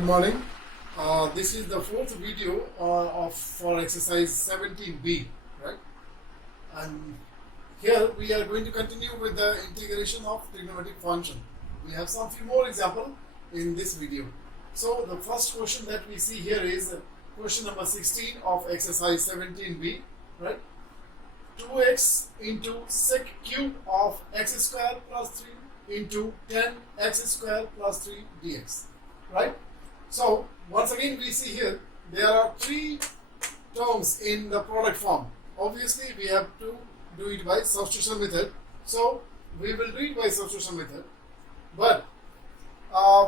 Good morning. This is the fourth video for exercise 17b, right? And here we are going to continue with the integration of trigonometric function. We have some few more examples in this video. So the first question that we see here is question number 16 of exercise 17b, right? 2x into sec cube of x square plus 3 into 10x square plus 3 dx, right? So once again we see here there are three terms in the product form. Obviously we have to do it by substitution method. So we will do it by substitution method. But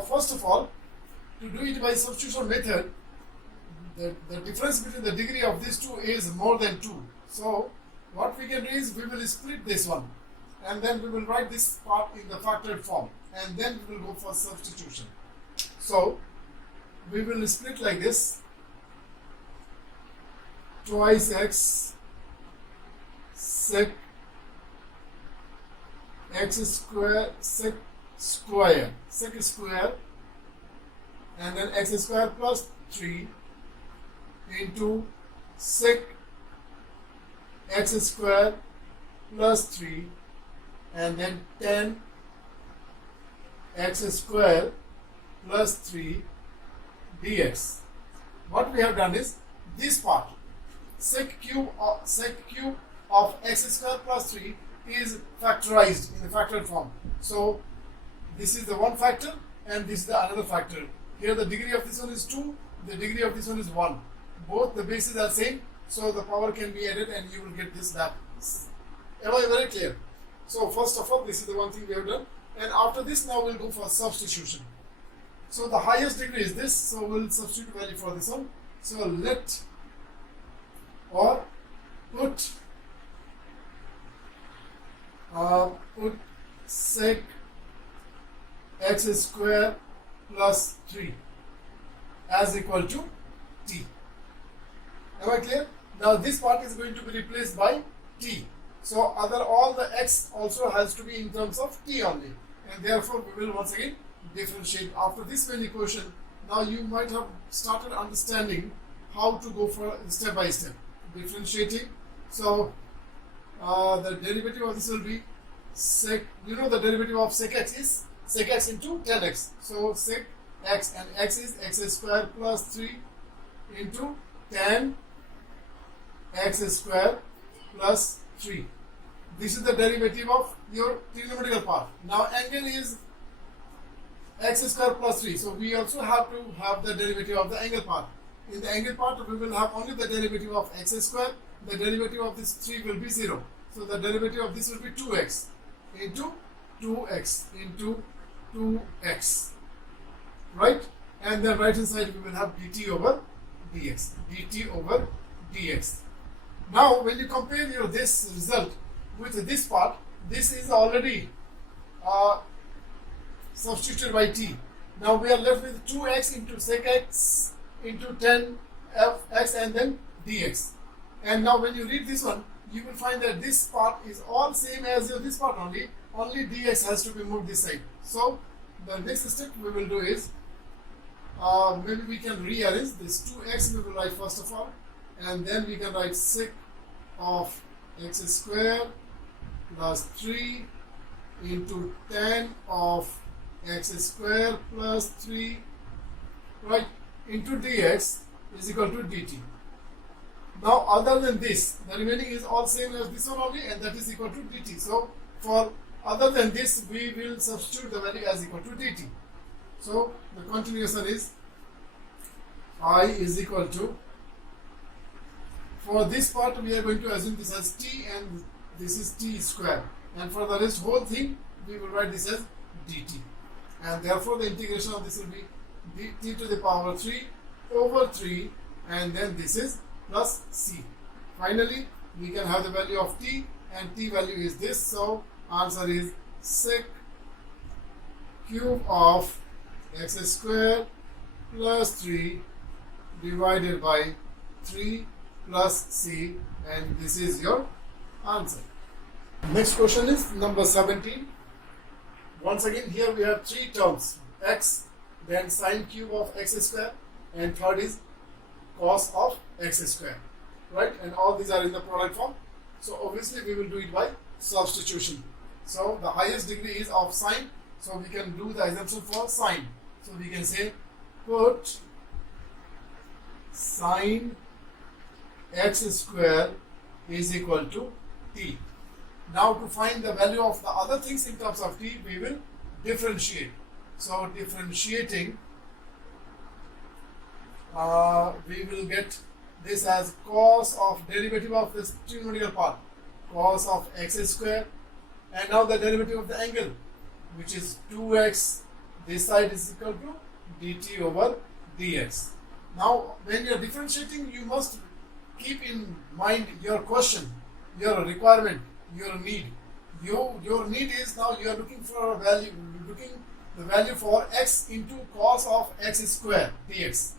first of all, to do it by substitution method, the difference between the degree of these two is more than 2. So what we can do is we will split this one and then we will write this part in the factored form and then we will go for substitution. So we will split like this: twice x sec x square sec square and then x square plus 3 into sec x square plus 3 and then 10 x square plus 3 dx. What we have done is this part, sec cube of x square plus 3 is factorized in the factored form. So this is the one factor and this is the another factor. Here the degree of this one is 2, the degree of this one is 1. Both the bases are same, so the power can be added and you will get this back. Am I very clear? So first of all, this is the one thing we have done, and after this now we'll go for substitution. So the highest degree is this, so we'll substitute value for this one. So let or put sec x square plus 3 as equal to t. Am I clear? Now this part is going to be replaced by t. So all the x also has to be in terms of t only, and therefore we will once again differentiate. After this many question, now you might have started understanding how to go for step by step differentiating. So the derivative of this will be sec, the derivative of sec x is sec x into 10x. So sec x, and x is x square plus 3 into 10 x square plus 3. This is the derivative of your trigonometrical part. Now angle is x square plus 3. So we also have to have the derivative of the angle part. In the angle part, we will have only the derivative of x square. The derivative of this 3 will be 0. So the derivative of this will be 2x into 2x into 2x. Right? And then right hand side we will have dt over dx. dt over dx. Now when you compare this result with this part, this is already substituted by t. Now we are left with 2x into sec x into 10 fx and then dx. And now when you read this one, you will find that this part is all same as this part only dx has to be moved this side. So the next step we will do is maybe we can rearrange this 2x. We will write first of all, and then we can write sec of x square plus 3 into 10 of x square plus 3, right, into dx is equal to dt. Now other than this, the remaining is all same as this one only, and that is equal to dt. So for other than this, we will substitute the value as equal to dt. So the continuation is I is equal to, for this part we are going to assume this as t and this is t square, and for the rest whole thing we will write this as dt, and therefore the integration of this will be t to the power 3 over 3, and then this is plus c. Finally we can have the value of t, and t value is this. So answer is sec cube of x square plus 3 divided by 3 plus c, and this is your answer. Next question is number 17. Once again, here we have three terms, x then sine cube of x square, and third is cos of x square, right? And all these are in the product form. So obviously we will do it by substitution. So the highest degree is of sine, so we can do the assumption for sine. So we can say put sine x square is equal to t. Now to find the value of the other things in terms of t, we will differentiate. So differentiating, we will get this as cos of derivative of this trigonometrical part, cos of x square, and now the derivative of the angle, which is 2x, this side is equal to dt over dx. Now when you are differentiating, you must keep in mind your question, your requirement, your need. Your need is, now you are looking for a value, the value for x into cos of x square dx,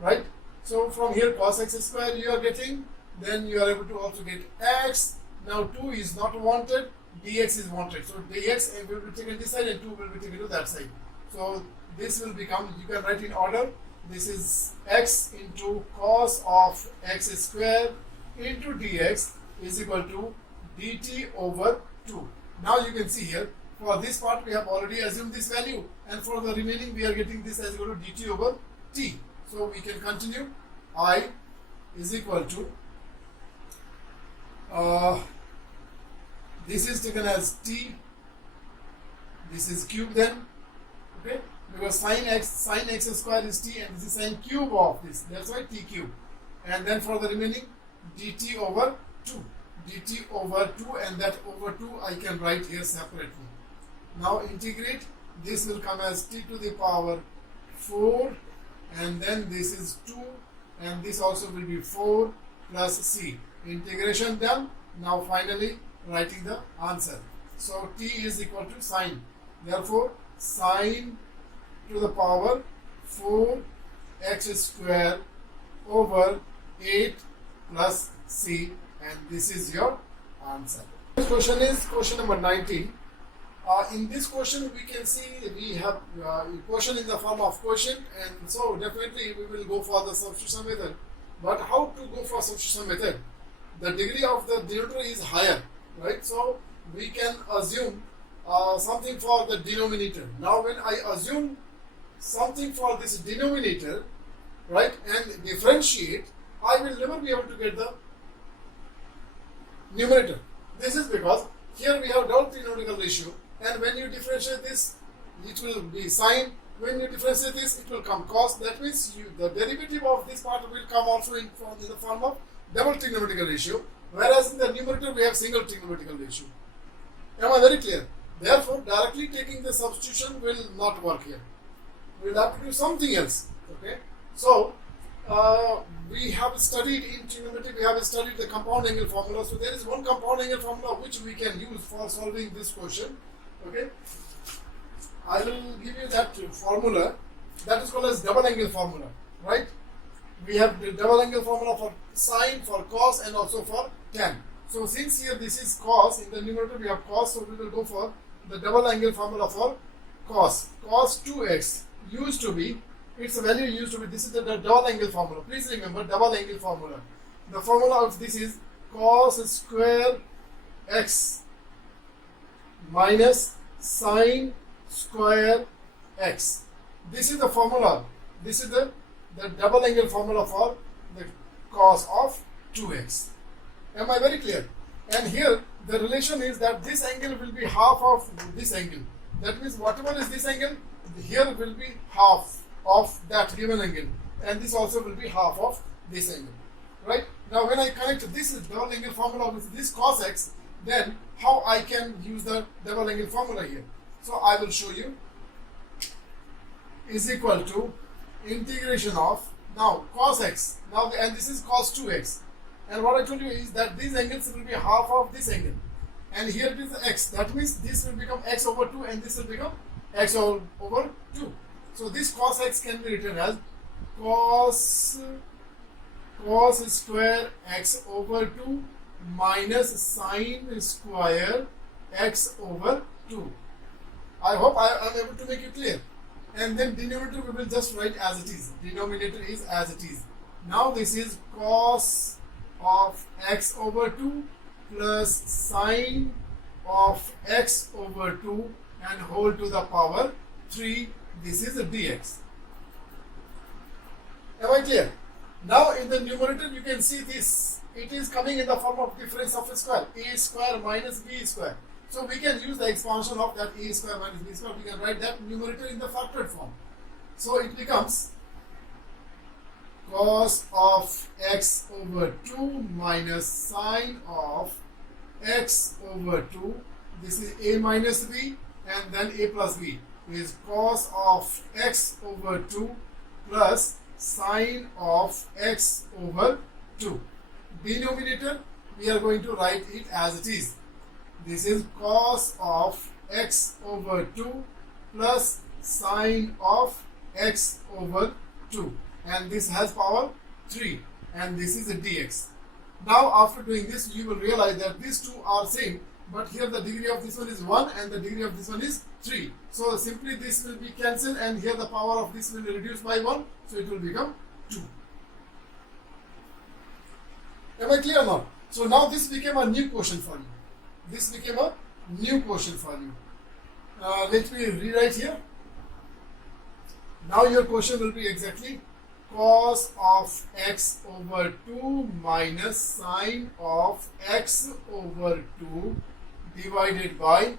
right? So from here cos x square you are getting, then you are able to also get x. Now 2 is not wanted, dx is wanted. So dx will be taken this side and 2 will be taken to that side. So this will become, you can write in order, this is x into cos of x square into dx is equal to dt over 2. Now you can see here, for this part we have already assumed this value, and for the remaining we are getting this as equal to dt over t. So we can continue. I is equal to, this is taken as t, this is cube then, okay, because sine x square is t, and this is sine cube of this, that's why t cube. And then for the remaining, dt over 2, dt over 2, and that over 2 I can write here separately. Now integrate, this will come as t to the power 4, and then this is 2, and this also will be 4 plus c. Integration done. Now finally writing the answer. So t is equal to sine. Therefore sine to the power 4 x square over 8 plus c, and this is your answer. This question is question number 19. In this question we can see we have question in the form of quotient, and so definitely we will go for the substitution method. But how to go for substitution method? The degree of the denominator is higher, right? So we can assume something for the denominator. Now when I assume something for this denominator, right, and differentiate, I will never be able to get the numerator. This is because here we have double trigonometrical ratio, and when you differentiate this, it will be sine. When you differentiate this, it will come cos. That means the derivative of this part will come also in the form of double trigonometrical ratio, whereas in the numerator we have single trigonometrical ratio. Am I very clear? Therefore, directly taking the substitution will not work here. We will have to do something else. Okay. So we have studied in trigonometry, we have studied the compound angle formula. So there is one compound angle formula which we can use for solving this question. Okay. I will give you that formula. That is called as double angle formula, right? We have the double angle formula for sine, for cos, and also for tan. So since here this is cos, in the numerator we have cos, so we will go for the double angle formula for cos. Cos 2x used to be, its value used to be, this is the double angle formula. Please remember double angle formula. The formula of this is cos square x minus sine square x. This is the formula. This is the double angle formula for the cos of 2x. Am I very clear? And here the relation is that this angle will be half of this angle. That means whatever is this angle, here will be half of that given angle, and this also will be half of this angle, right? Now when I connect this double angle formula with this cos x, then how I can use the double angle formula here? So I will show you. Is equal to integration of, now cos x, now and this is cos 2x, and what I told you is that these angles will be half of this angle, and here it is x. That means this will become x over 2, and this will become x over 2. So this cos x can be written as cos square x over 2 minus sine square x over 2. I hope I am able to make you clear. and then denominator we will just write as it is. Denominator is as it is. Now this is cos of x over 2 plus sine of x over 2 and whole to the power 3. This is a dx. Am I clear? Now in the numerator you can see this. It is coming in the form of difference of a square. A square minus b square. So we can use the expansion of that a square minus b square. We can write that numerator in the factored form. So it becomes cos of x over 2 minus sine of x over 2. This is a minus b and then a plus b is cos of x over 2 plus sine of x over 2. Denominator we are going to write it as it is. This is cos of x over 2 plus sine of x over 2 and this has power 3 and this is a dx. Now after doing this you will realize that these two are same, but here the degree of this one is 1 and the degree of this one is 3. So simply this will be cancelled and here the power of this will be reduced by 1, so it will become 2. Am I clear or not? So now this became a new quotient for you. This became a new quotient for you. Let me rewrite here. Now your quotient will be exactly cos of x over 2 minus sine of x over 2 divided by,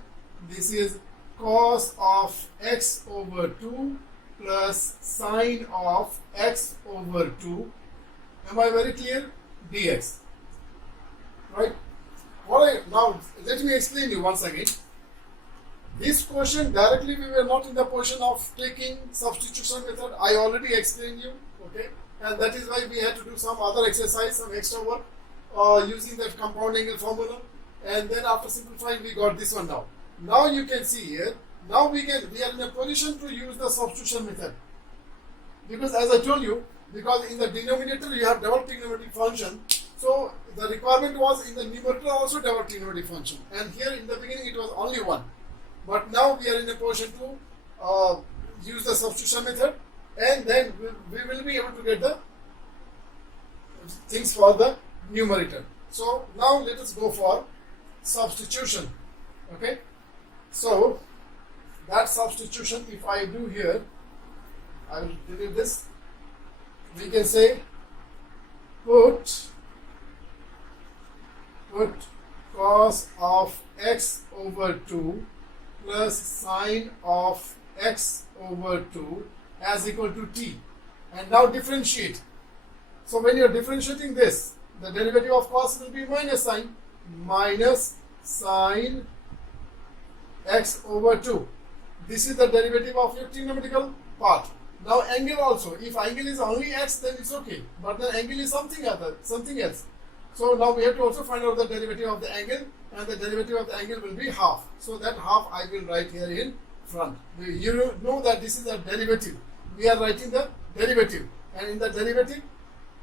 this is cos of x over 2 plus sine of x over 2. Am I very clear? Dx. Right? Now let me explain you once again. This quotient directly we were not in the position of taking substitution method. I already explained you, okay, and that is why we had to do some other exercise, some extra work using the compound angle formula, and then after simplifying we got this one now. Now you can see here, now we are in a position to use the substitution method, because as I told you, because in the denominator you have double trigonometric function, so the requirement was in the numerator also double trigonometric function, and here in the beginning it was only one. But now we are in a position to use the substitution method, and then we will be able to get the things for the numerator. So now let us go for substitution. Okay, so that substitution, if I do here, I will delete this. We can say put cos of x over 2 plus sine of x over 2 as equal to t, and now differentiate. So when you are differentiating this, the derivative of cos will be minus sine x over 2. This is the derivative of your trigonometrical part. Now angle also, if angle is only x then it's okay, but the angle is something else. So now we have to also find out the derivative of the angle, and the derivative of the angle will be half. So that half I will write here in front. You know that this is a derivative. We are writing the derivative, and in the derivative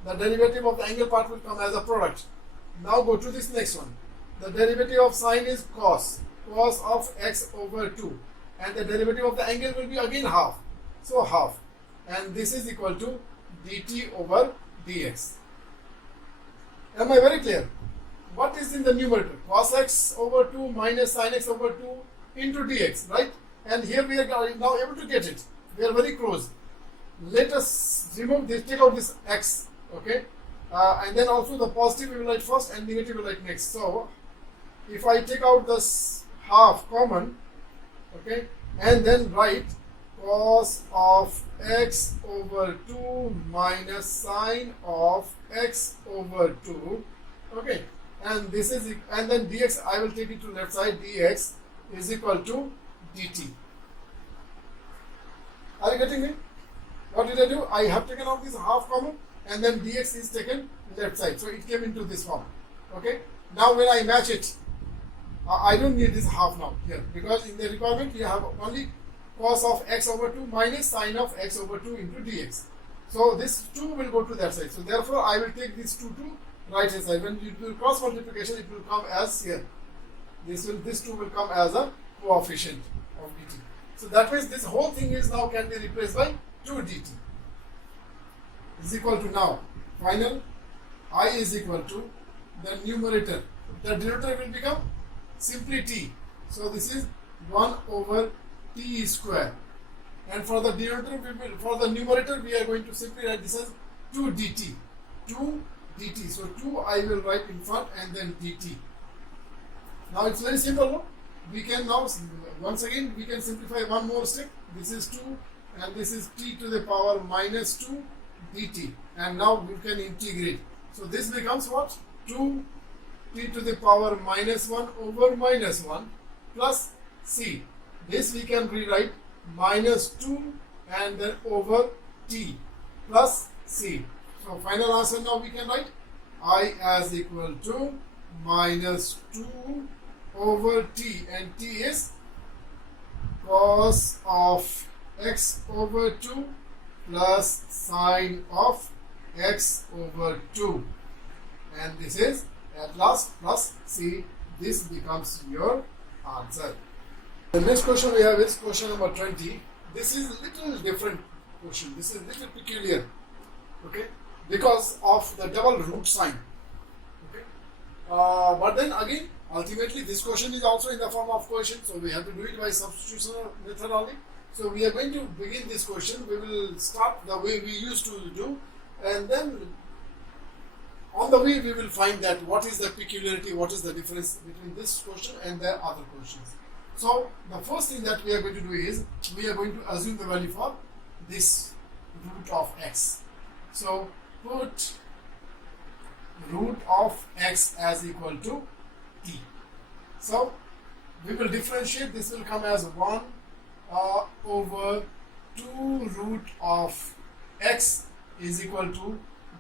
of the angle part will come as a product. Now go to this next one. The derivative of sine is cos of x over 2, and the derivative of the angle will be again half. So half, and this is equal to dt over dx. Am I very clear? What is in the numerator? Cos x over 2 minus sin x over 2 into dx, right? And here we are now able to get it. We are very close. Let us remove this, take out this x, okay? And then also the positive we will write first and negative we will write next. So if I take out this half common, okay, and then write cos of x over 2 minus sine of x over 2, okay, and this is, and then dx I will take it to left side, dx is equal to dt. Are you getting me? What did I do? I have taken out this half common, and then dx is taken left side, so it came into this form. Okay, now when I match it, I don't need this half now here, because in the requirement you have only cos of x over 2 minus sine of x over 2 into dx. So this 2 will go to that side. So therefore I will take this 2 to right hand side. When you do cross multiplication, it will come as here. This 2 will come as a coefficient of dt. So that means this whole thing is now can be replaced by 2 dt is equal to now final I is equal to the numerator. The denominator will become simply t. So this is 1 over t square. And for the denominator, for the numerator, we are going to simply write this as 2 dt. 2 dt. So 2 I will write in front and then dt. Now it's very simple. No? We can now, once again, we can simplify one more step. This is 2 and this is t to the power minus 2 dt. And now we can integrate. So this becomes what? 2 t to the power minus 1 over minus 1 plus c. This we can rewrite minus 2 and then over t plus c. So final answer now we can write I as equal to minus 2 over t, and t is cos of x over 2 plus sine of x over 2, and this is at last plus c. This becomes your answer. The next question we have is question number 20. This is a little different question. This is a little peculiar, okay, because of the double root sign, okay. But then again, ultimately this question is also in the form of question, so we have to do it by substitution method only. So we are going to begin this question. We will start the way we used to do, and then on the way we will find that what is the peculiarity, what is the difference between this question and the other questions. So the first thing that we are going to do is we are going to assume the value for this root of x. So put root of x as equal to t. So we will differentiate. This will come as 1 over 2 root of x is equal to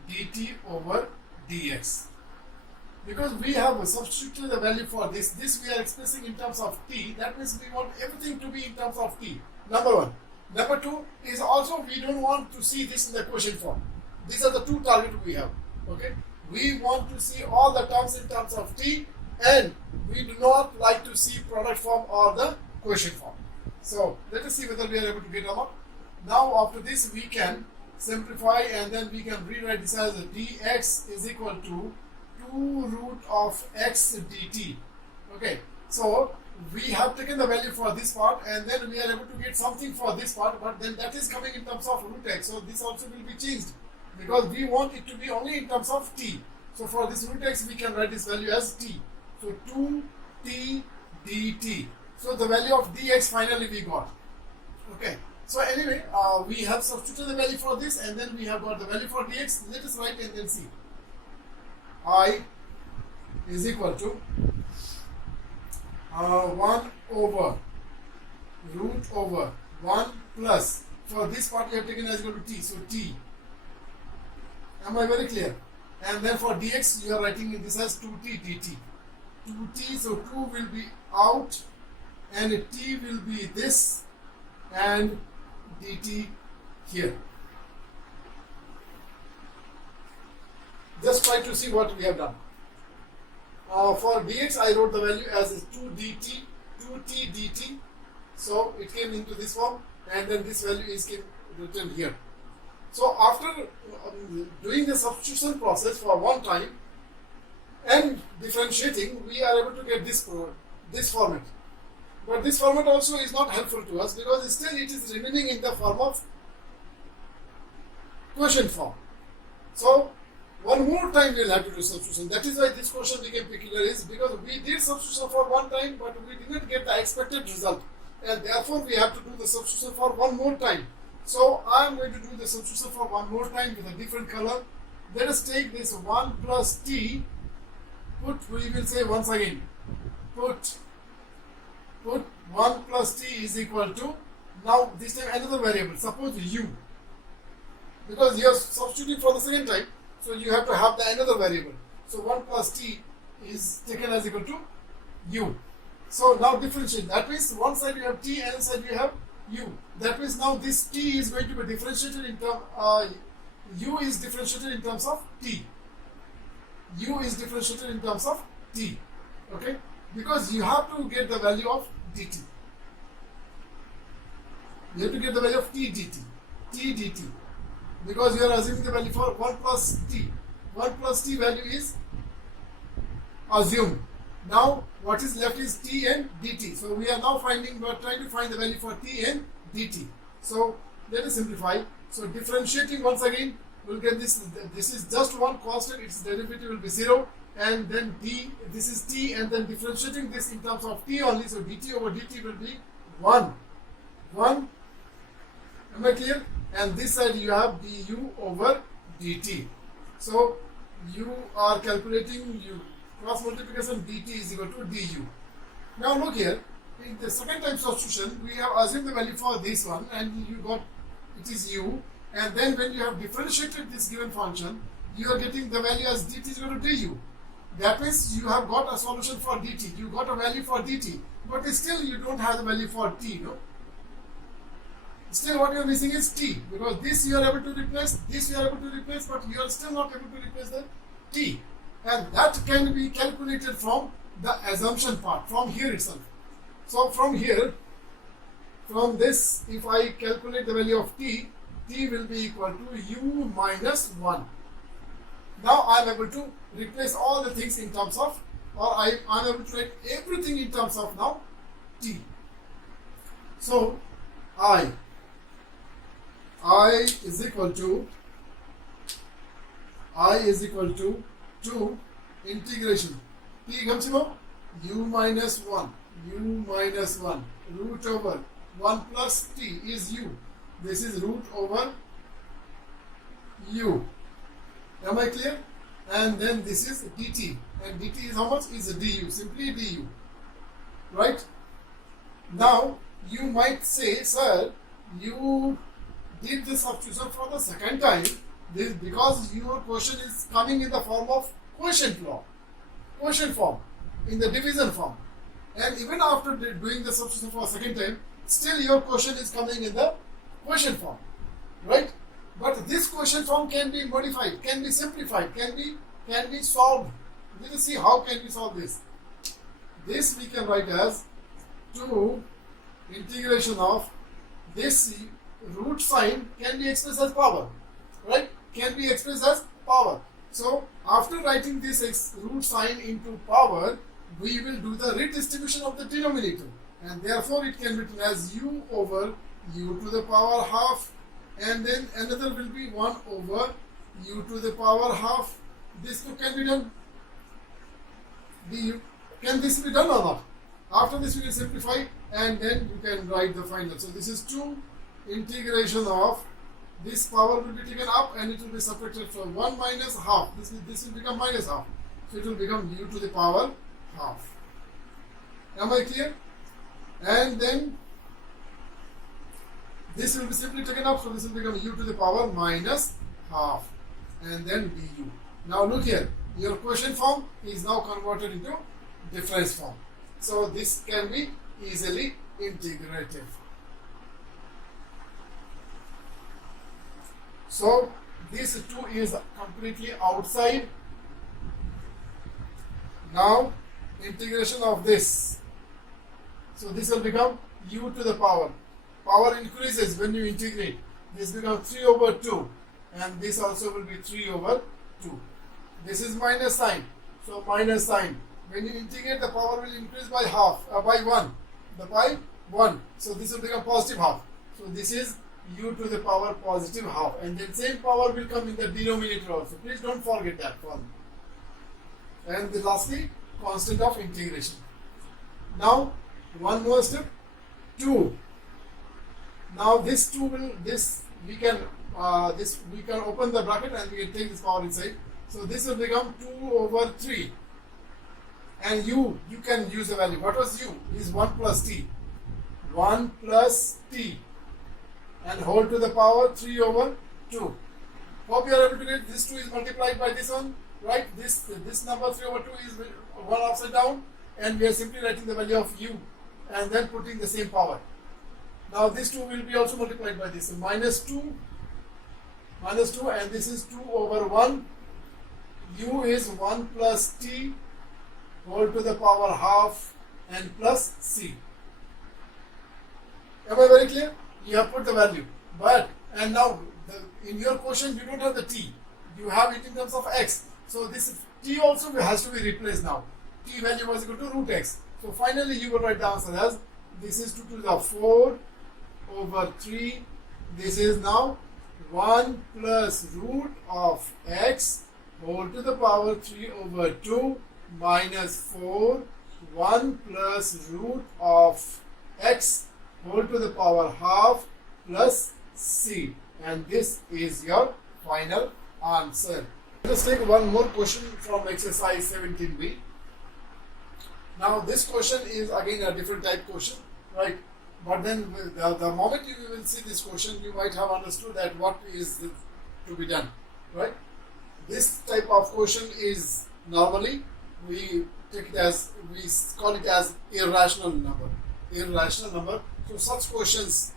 dt over dx. Because we have substituted the value for this we are expressing in terms of t. That means we want everything to be in terms of t. Number one. Number two is also we don't want to see this in the quotient form. These are the two targets we have. Okay. We want to see all the terms in terms of t, and we do not like to see product form or the quotient form. So let us see whether we are able to get them up. Now after this we can simplify, and then we can rewrite this as dx is equal to 2 root of x dt. Okay, so we have taken the value for this part, and then we are able to get something for this part, but then that is coming in terms of root x. So this also will be changed because we want it to be only in terms of t. So for this root x we can write this value as t. So 2t dt. So the value of dx finally we got. Okay. So anyway, we have substituted the value for this, and then we have got the value for dx. Let us write and then see. I is equal to 1 over root over 1 plus, for this part we have taken as equal to t, so t. Am I very clear? And then for dx you are writing this as 2t dt. 2t, so 2 will be out and t will be this and dt here. Just try to see what we have done. For dx I wrote the value as 2t dt, so it came into this form, and then this value is written here. So after doing the substitution process for one time and differentiating, we are able to get this format. But this format also is not helpful to us because still it is remaining in the form of quotient form. So one more time we will have to do substitution. That is why this question became peculiar, is because we did substitution for one time but we did not get the expected result, and therefore we have to do the substitution for one more time. So I am going to do the substitution for one more time with a different color. Let us take this 1 plus t, we will say once again, put 1 plus t is equal to, now this time another variable, suppose u, because you are substituting for the second time, so you have to have the another variable. So 1 plus t is taken as equal to u. So now differentiate. That means one side you have t, another side you have u. That means now this t is going to be differentiated in terms, u is differentiated in terms of t. U is differentiated in terms of t. Okay, because you have to get the value of dt. You have to get the value of t dt, because you are assuming the value for 1 plus t. 1 plus t value is assumed. Now what is left is t and dt. So we are trying to find the value for t and dt. So let us simplify. So differentiating once again, we'll get this. This is just one constant, its derivative will be 0, and then this is t, and then differentiating this in terms of t only, so dt over dt will be 1. Am I clear? And this side you have du over dt. So you are calculating cross multiplication, dt is equal to du. Now look here, in the second time substitution, we have assumed the value for this one, and you got it is u, and then when you have differentiated this given function, you are getting the value as dt is equal to du. That means you have got a solution for dt, you got a value for dt, but still you don't have the value for t, no? Still what you are missing is t, because this you are able to replace, this you are able to replace, but you are still not able to replace the t. And that can be calculated from the assumption part, from here itself. So from here, from this, if I calculate the value of t, t will be equal to u minus 1. Now I am able to replace all the things in terms of, or I am able to write everything in terms of now t. So I is equal to 2 integration t comes u minus 1 root over 1 plus t is u. This is root over u. Am I clear? And then this is dt, and dt is how much? Is du, simply du, right? Now you might say, sir, you did the substitution for the second time, this because your question is coming in the form of quotient form, in the division form, and even after doing the substitution for a second time, still your question is coming in the quotient form, right? But this quotient form can be modified, can be simplified, can be solved. Let us see how can we solve this. This we can write as 2 integration of this root sign can be expressed as power, right? Can be expressed as power. So after writing this root sign into power, we will do the redistribution of the denominator, and therefore it can be written as u over u to the power half, and then another will be 1 over u to the power half. This too can be done. Can this be done or not? After this we will simplify, and then you can write the final. So this is 2 integration of this power will be taken up, and it will be separated from 1 minus half. This will become minus half. So it will become u to the power half. Am I clear? And then this will be simply taken up, so this will become u to the power minus half, and then du. Now look here, your quotient form is now converted into difference form. So this can be easily integrated. So this 2 is completely outside. Now integration of this. So this will become u to the power. Power increases when you integrate. This becomes 3 over 2, and this also will be 3 over 2. This is minus sign. So minus sign. When you integrate, the power will increase by half, by 1. By 1. So this will become positive half. So this is u to the power positive half, and then same power will come in the denominator also. Please don't forget that one. And lastly, constant of integration. Now one more step, 2. Now this 2 will, we can open the bracket and we can take this power inside. So this will become 2 over 3, and you can use the value. What was u? Is 1 plus t. 1 plus t, and whole to the power 3 over 2. Hope you are able to get this 2 is multiplied by this one, right? This number 3 over 2 is 1 upside down, and we are simply writing the value of u and then putting the same power. Now this 2 will be also multiplied by this, so minus 2, and this is 2 over 1. U is 1 plus t whole to the power half and plus c. Am I very clear? You have put the value, but and now in your question you don't have the t. You have it in terms of x. So this t also has to be replaced now. T value was equal to root x. So finally you will write the answer as this is 2 to the 4 over 3. This is now 1 plus root of x whole to the power 3 over 2 minus 4, 1 plus root of x whole to the power half plus c, and this is your final answer. Let's take one more question from exercise 17b. Now this question is again a different type question, right? But then the moment you will see this question, you might have understood that what is to be done, right? This type of question is normally we take it as, we call it as irrational number. Irrational number. So such questions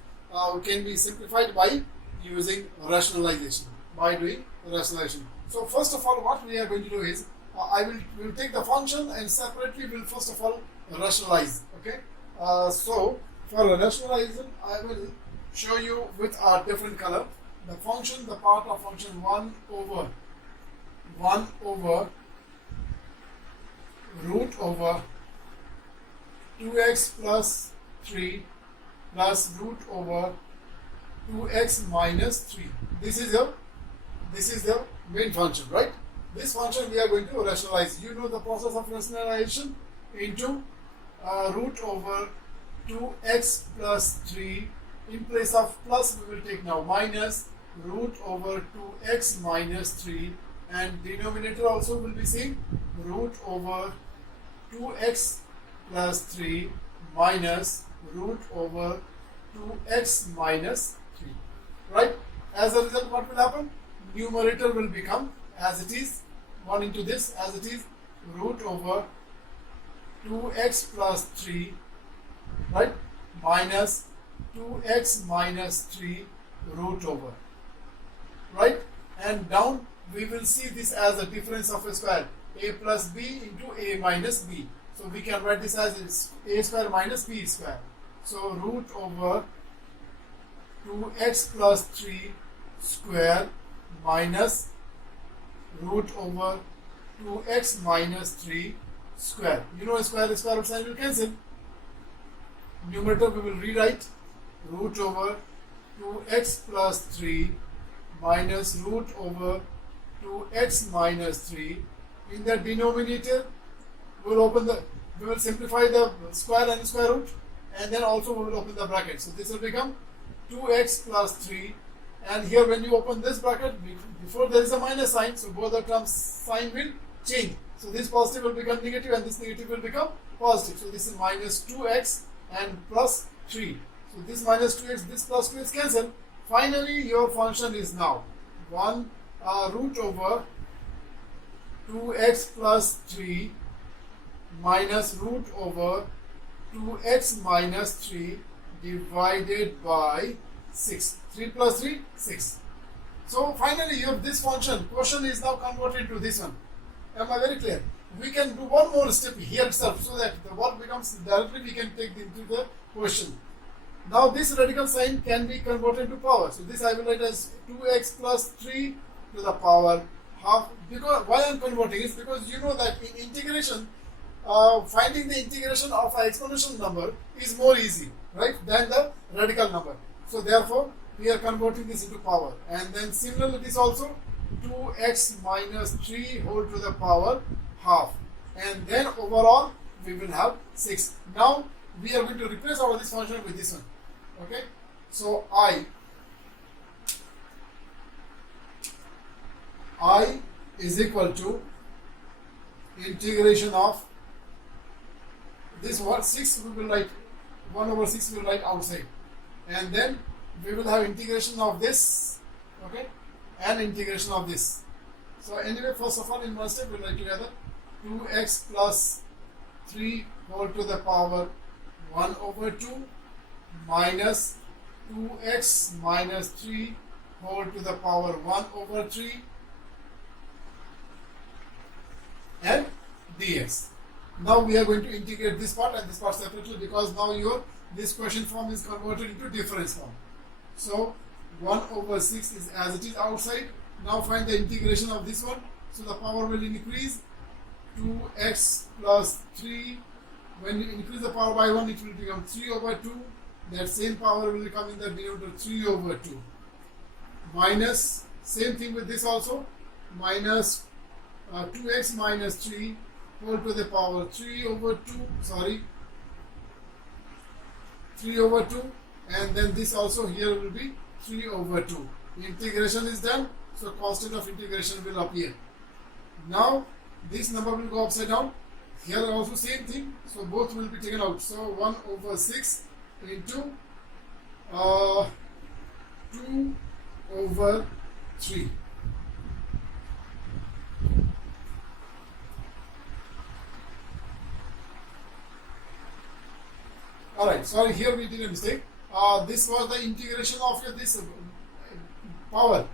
can be simplified by using rationalization, by doing rationalization. So first of all, what we are going to do is we will take the function and separately we will first of all rationalize. Okay. So for rationalization, I will show you with a different color the function, the part of function 1 over root over 2x plus 3 plus root over 2x minus 3. This is the main function, right? This function we are going to rationalize. You know the process of rationalization into root over 2x plus 3. In place of plus we will take now minus root over 2x minus 3, and denominator also will be same, root over 2x plus 3 minus root over 2x minus 3, right? As a result, what will happen? Numerator will become as it is, 1 into this as it is, root over 2x plus 3, right, minus 2x minus 3 root over, right? And down we will see this as a difference of a square, a plus b into a minus b. So we can write this as a square minus b square. So root over 2x plus 3 square minus root over 2x minus 3 square. You know, a square root sign will cancel. Numerator we will rewrite root over 2x plus 3 minus root over 2x minus 3. In the denominator we will simplify the square and square root, and then also we will open the bracket. So this will become 2x plus 3, and here when you open this bracket, before there is a minus sign, so both the terms sign will change. So this positive will become negative and this negative will become positive. So this is minus 2x and plus 3. So this minus 2x, this plus 2x cancel. Finally, your function is now 1 root over 2x plus 3 minus root over 2x minus 3 divided by 6. 3 plus 3, 6. So finally, you have this function. Question is now converted to this one. Am I very clear? We can do one more step here itself so that the work becomes directly we can take into the question. Now this radical sign can be converted to power. So this I will write as 2x plus 3 to the power half. Because why I am converting is because you know that in integration, finding the integration of an exponential number is more easy, right, than the radical number. So therefore, we are converting this into power. And then similarly this also 2x minus 3 whole to the power half. And then overall we will have 6. Now we are going to replace all this function with this one. Okay. So I is equal to integration of this one 6 we will write 1 over 6 we will write outside, and then we will have integration of this, okay, and integration of this. So anyway, first of all in one step we will write together 2x plus 3 whole to the power 1 over 2 minus 2x minus 3 whole to the power 1 over 3 and dx. Now we are going to integrate this part and this part separately, because now this question form is converted into difference form. So 1 over 6 is as it is outside. Now find the integration of this one. So the power will increase. 2x plus 3. When you increase the power by 1, it will become 3 over 2. That same power will come in the denominator, 3 over 2. Minus, same thing with this also, minus 2x minus 3 whole to the power 3 over 2, 3 over 2, and then this also here will be 3 over 2. The integration is done, so constant of integration will appear. Now this number will go upside down. Here also same thing, so both will be taken out. So 1 over 6 into 2 over 3. Alright, sorry, here we did a mistake. This was the integration of this power,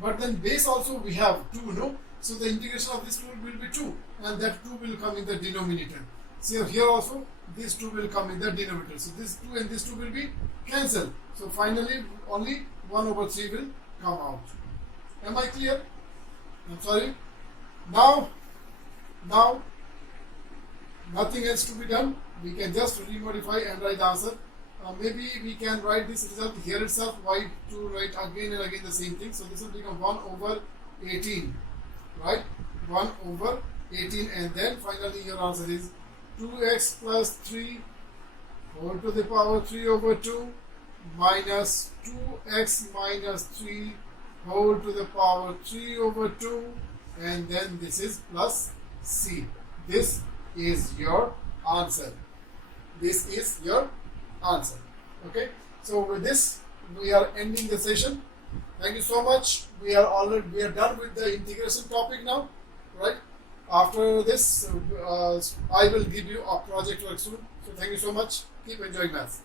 but then base also we have 2, no? So the integration of this 2 will be 2, and that 2 will come in the denominator. So here also this 2 will come in the denominator. So this 2 and this 2 will be cancelled. So finally only 1 over 3 will come out. Am I clear? I'm sorry. Now nothing else to be done. We can just remodify and write the answer. Maybe we can write this result here itself. Why to write again and again the same thing? So this will become 1 over 18, right? 1 over 18, and then finally your answer is 2x plus 3 whole to the power 3 over 2 minus 2x minus 3 whole to the power 3 over 2, and then this is plus c. This is your answer. This is your answer. Okay, so with this we are ending the session. Thank you so much. We are done with the integration topic now, right? After this I will give you a project work soon. So thank you so much. Keep enjoying maths.